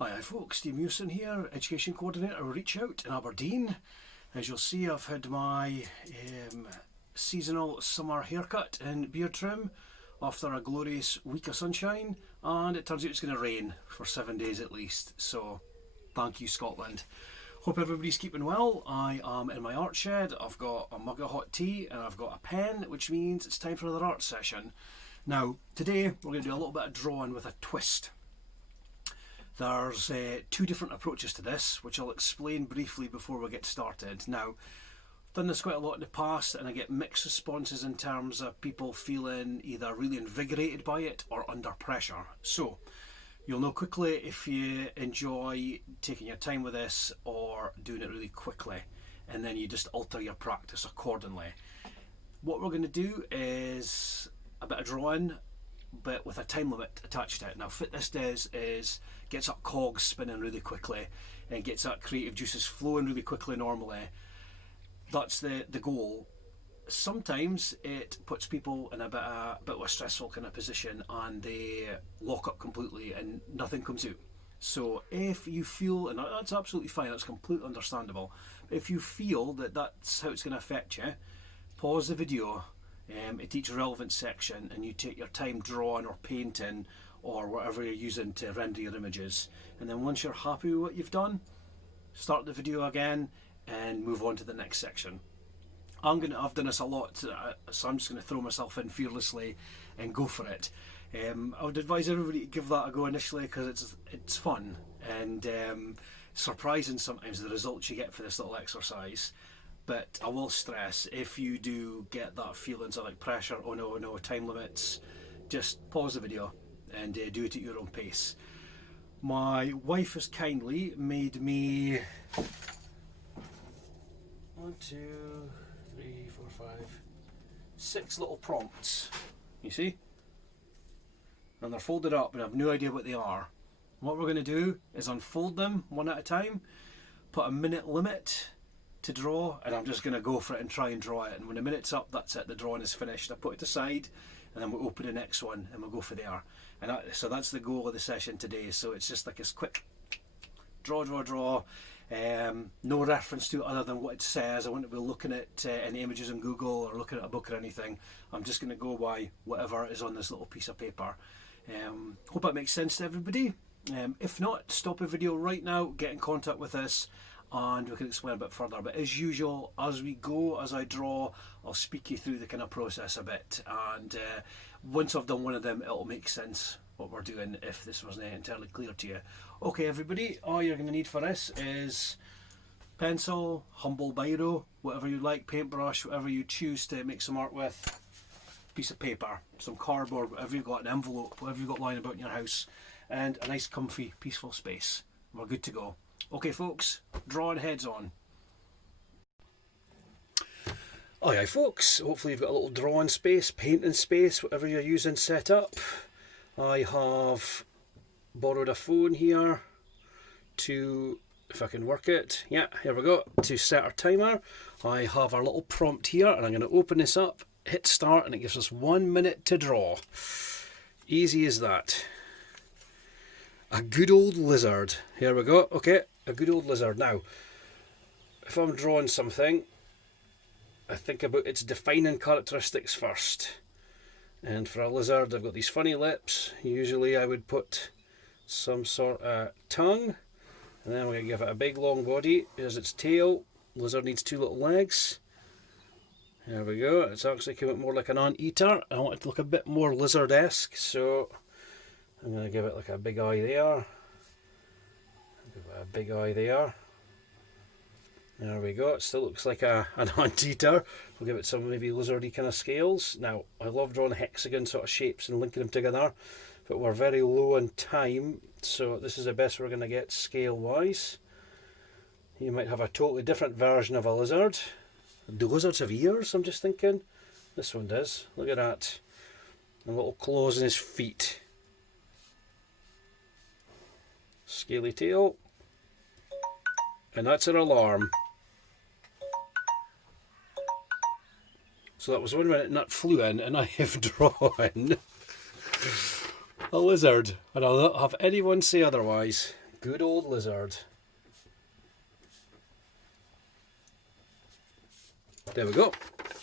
Hi folks, Steve Mewson here, Education Coordinator at Reach Out in Aberdeen. As you'll see, I've had my seasonal summer haircut and beard trim after a glorious week of sunshine, and it turns out it's going to rain for 7 days at least, so thank you Scotland. Hope everybody's keeping well. I am in my art shed. I've got a mug of hot tea and I've got a pen, which means it's time for another art session. Now, today we're going to do a little bit of drawing with a twist. There's two different approaches to this, which I'll explain briefly before we get started. Now, I've done this quite a lot in the past, and I get mixed responses in terms of people feeling either really invigorated by it or under pressure. So, you'll know quickly if you enjoy taking your time with this or doing it really quickly, and then you just alter your practice accordingly. What we're going to do is a bit of drawing, but with a time limit attached to it. Now, what this does is gets that cogs spinning really quickly and gets that creative juices flowing really quickly normally. That's the goal. Sometimes it puts people in a bit of a stressful kind of position and they lock up completely and nothing comes out. So if you feel, and that's absolutely fine, that's completely understandable, but if you feel that that's how it's going to affect you, pause the video at each relevant section and you take your time drawing or painting or whatever you're using to render your images, and then once you're happy with what you've done, start the video again and move on to the next section. I've done this a lot, so I'm just going to throw myself in fearlessly and go for it. I would advise everybody to give that a go initially because it's fun and surprising sometimes the results you get for this little exercise. But I will stress, if you do get that feeling of like pressure, oh no, time limits, just pause the video and do it at your own pace. My wife has kindly made me 6 little prompts, you see? And they're folded up and I have no idea what they are. What we're going to do is unfold them one at a time, put a minute limit to draw, and I'm just going to go for it and try and draw it, and when the minute's up, that's it, the drawing is finished. I put it aside and then we'll open the next one and we'll go for there. And so that's the goal of the session today. So it's just like this quick draw, no reference to it other than what it says. I won't be looking at any images in Google or looking at a book or anything. I'm just going to go by whatever is on this little piece of paper. Hope that makes sense to everybody. If not, stop the video right now, get in contact with us, and we can explain a bit further. But as usual, as we go, as I draw, I'll speak you through the kind of process a bit, and once I've done one of them, it'll make sense what we're doing if this wasn't entirely clear to you. Okay everybody, all you're going to need for this is pencil, humble biro, whatever you like, paintbrush, whatever you choose to make some art with, piece of paper, some cardboard, whatever you've got, an envelope, whatever you've got lying about in your house, and a nice comfy peaceful space. We're good to go. Okay folks, drawing heads on. Aye folks, hopefully you've got a little drawing space, painting space, whatever you're using set up. I have borrowed a phone here to, if I can work it, yeah, here we go, to set our timer. I have our little prompt here and I'm going to open this up, hit start, and it gives us 1 minute to draw. Easy as that. A good old lizard. Here we go. Okay, a good old lizard. Now, if I'm drawing something, I think about its defining characteristics first. And for a lizard, I've got these funny lips. Usually I would put some sort of tongue. And then we're going to give it a big long body. Here's its tail. Lizard needs 2 little legs. There we go. It's actually come out more like an anteater. I want it to look a bit more lizard-esque, so I'm going to give it like a big eye there. Give it a big eye there. There we go. It still looks like an anteater. We'll give it some maybe lizardy kind of scales. Now, I love drawing hexagon sort of shapes and linking them together, but we're very low on time, so this is the best we're going to get scale-wise. You might have a totally different version of a lizard. Do lizards have ears? I'm just thinking. This one does. Look at that. And little claws in his feet. Scaly tail. And that's our alarm. So that was 1 minute and that flew in, and I have drawn a lizard, and I'll not have anyone say otherwise. Good old lizard. There we go.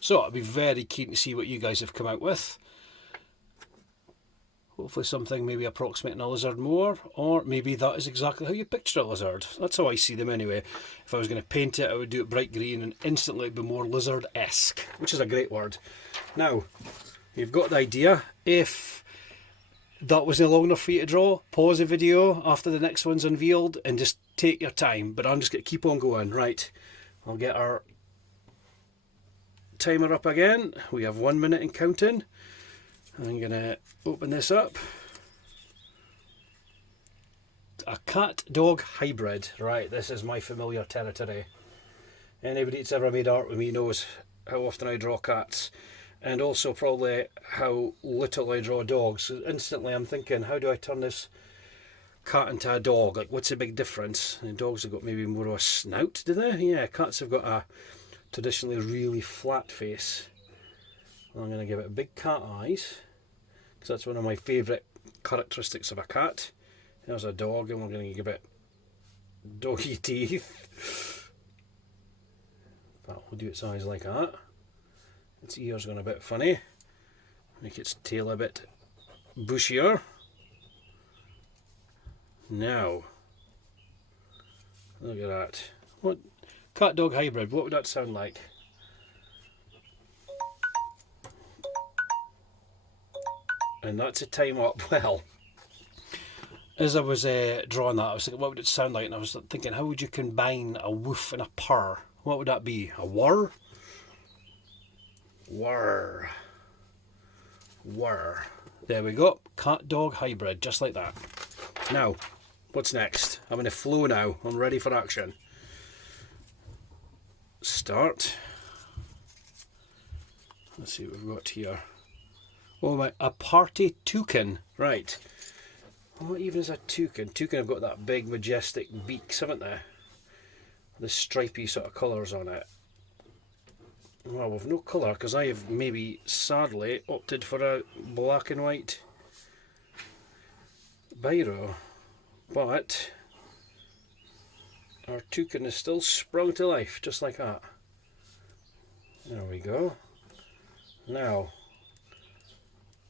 So I'll be very keen to see what you guys have come out with. Hopefully something maybe approximating a lizard more, or maybe that is exactly how you picture a lizard. That's how I see them anyway. If I was going to paint it, I would do it bright green and instantly it'd be more lizard-esque, which is a great word. Now, you've got the idea. If that wasn't long enough for you to draw, pause the video after the next one's unveiled and just take your time. But I'm just going to keep on going. Right, I'll get our timer up again. We have 1 minute and counting. I'm going to open this up. A cat-dog hybrid. Right, this is my familiar territory. Anybody that's ever made art with me knows how often I draw cats. And also probably how little I draw dogs. So instantly I'm thinking, how do I turn this cat into a dog? Like, what's the big difference? And dogs have got maybe more of a snout, do they? Yeah, cats have got a traditionally really flat face. I'm going to give it big cat eyes, because that's one of my favourite characteristics of a cat. There's a dog, and we're going to give it doggy teeth. But we'll do its eyes like that. Its ears going a bit funny. Make its tail a bit bushier. Now, look at that. What cat-dog hybrid? What would that sound like? And that's a time up. Well, as I was drawing that, I was thinking, what would it sound like? And I was thinking, how would you combine a woof and a purr? What would that be? A whir? Whir. Whir. There we go. Cat-dog hybrid, just like that. Now, what's next? I'm in a flow now. I'm ready for action. Start. Let's see what we've got here. Oh my, a party toucan. Right. What even is a toucan? Toucan have got that big majestic beaks, haven't they? The stripy sort of colours on it. Well, we've no colour because I have maybe sadly opted for a black and white biro. But our toucan is still sprung to life, just like that. There we go. Now,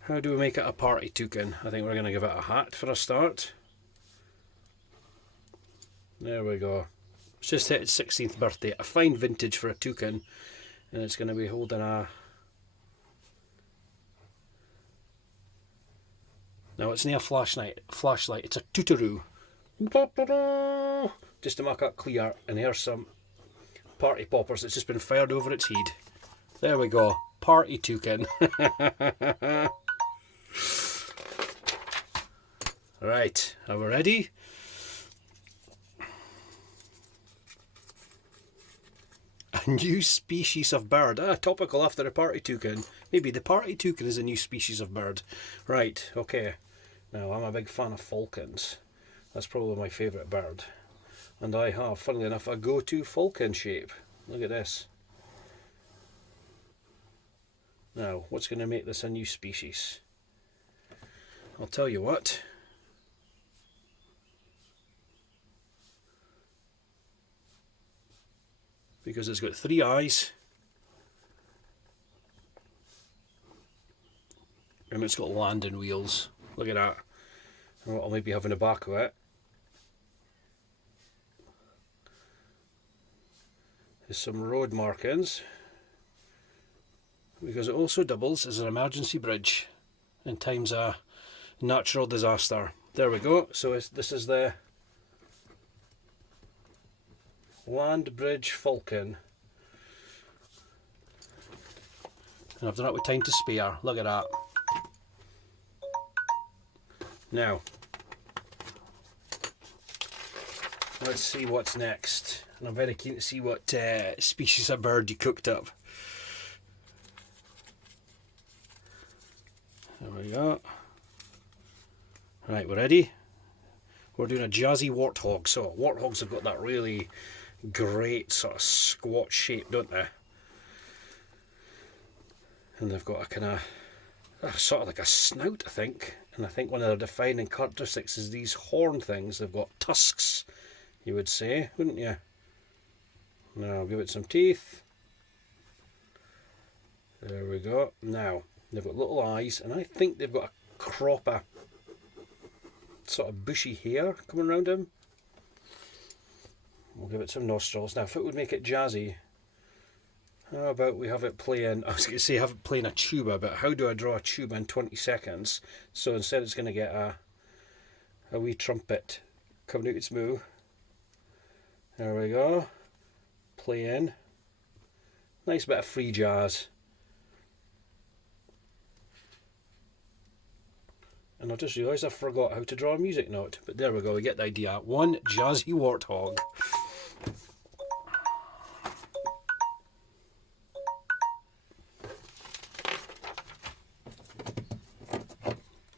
how do we make it a party toucan? I think we're going to give it a hat for a start. There we go. It's just hit its 16th birthday. A fine vintage for a toucan. And it's going to be holding a... No, it's not a flashlight. It's a tootaroo. Just to make that clear. And here's some party poppers that's just been fired over its head. There we go. Party toucan. Right, are we ready? A new species of bird. Topical after the party toucan. Maybe the party toucan is a new species of bird. Right, okay. Now, I'm a big fan of falcons. That's probably my favourite bird. And I have, funnily enough, a go-to falcon shape. Look at this. Now, what's going to make this a new species? I'll tell you what. Because it's got 3 eyes. And it's got landing wheels. Look at that. And what I'll maybe have in the back of it is some road markings. Because it also doubles as an emergency bridge in times of natural disaster. There we go. So this is the Land Bridge Falcon. And I've done it with time to spare. Look at that. Now, let's see what's next. And I'm very keen to see what species of bird you cooked up. There we go. Right, we're ready. We're doing a jazzy warthog. So warthogs have got that really great sort of squat shape, don't they? And they've got a kind of sort of like a snout, I think, And I think one of their defining characteristics is these horn things. They've got tusks, you would say, wouldn't you? Now I'll give it some teeth. There we go. Now they've got little eyes, and I think they've got a crop of sort of bushy hair coming around them. We'll give it some nostrils. Now if it would make it jazzy, how about we have it playing, I was going to say have it playing a tuba, but how do I draw a tuba in 20 seconds? So instead it's going to get a wee trumpet coming out its moo. There we go. Playing. Nice bit of free jazz. And I just realised I forgot how to draw a music note. But there we go, we get the idea. One jazzy warthog.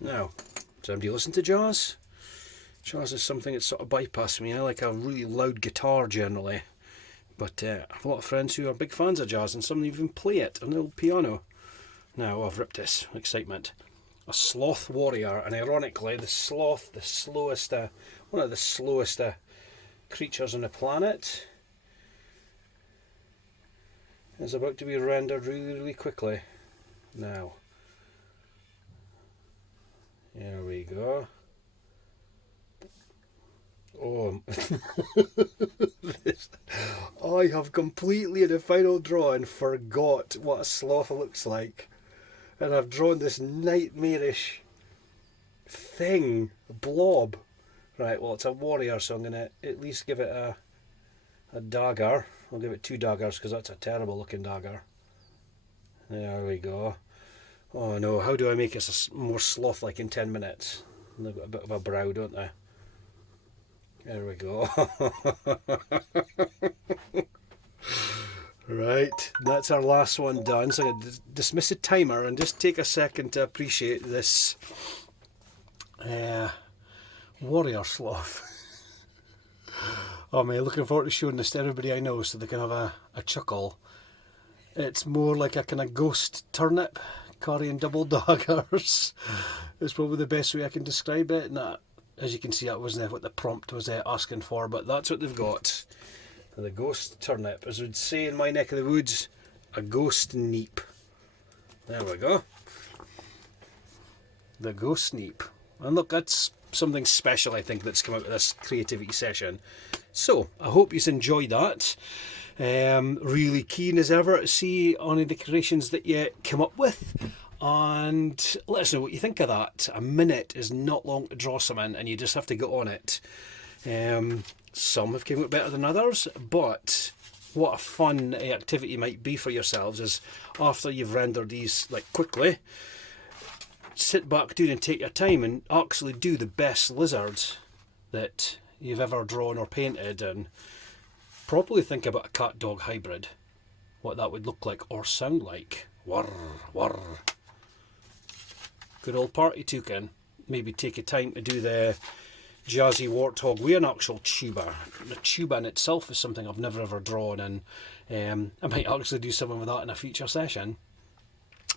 Now, does anybody listen to jazz? Jazz is something that sort of bypassed me. I like a really loud guitar generally. But I have a lot of friends who are big fans of jazz, and some even play it on the old piano. Now, I've ripped this. Excitement. A sloth warrior, and ironically, the sloth, the slowest, one of the slowest creatures on the planet, is about to be rendered really, really quickly. Now, here we go. Oh, I have completely in the final drawing forgot what a sloth looks like, and I've drawn this nightmarish thing, blob. Right, well it's a warrior, so I'm going to at least give it a dagger. I'll give it 2 daggers because that's a terrible looking dagger. There we go. Oh no, how do I make this more sloth-like in 10 minutes? They've got a bit of a brow, don't they? There we go. Right, that's our last one done. So I'm going to dismiss the timer and just take a second to appreciate this warrior sloth. Oh man, looking forward to showing this to everybody I know so they can have a chuckle. It's more like a kind of ghost turnip carrying double daggers. It's probably the best way I can describe it. Nah, as you can see, that wasn't what the prompt was asking for, but that's what they've got. The ghost turnip, as we'd say in my neck of the woods, a ghost neep. There we go. The ghost neep. And look, that's something special I think that's come out of this creativity session. So, I hope you enjoyed that. Really keen as ever to see any of the creations that you come up with. And let us know what you think of that. A minute is not long to draw some in, and you just have to get on it. Some have came out better than others, but what a fun activity might be for yourselves is after you've rendered these like quickly, sit back, dude, and take your time and actually do the best lizards that you've ever drawn or painted, and probably think about a cat-dog hybrid, what that would look like or sound like. Whirr, whirr. Good old party toucan. Maybe take a time to do the jazzy warthog with an actual tuba. The tuba in itself is something I've never ever drawn, and I might actually do something with that in a future session.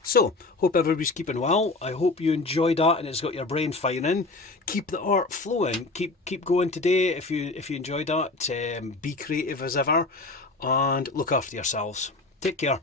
So, hope everybody's keeping well. I hope you enjoyed that and it's got your brain firing. Keep the art flowing. Keep going today if you enjoyed that. Be creative as ever, and look after yourselves. Take care.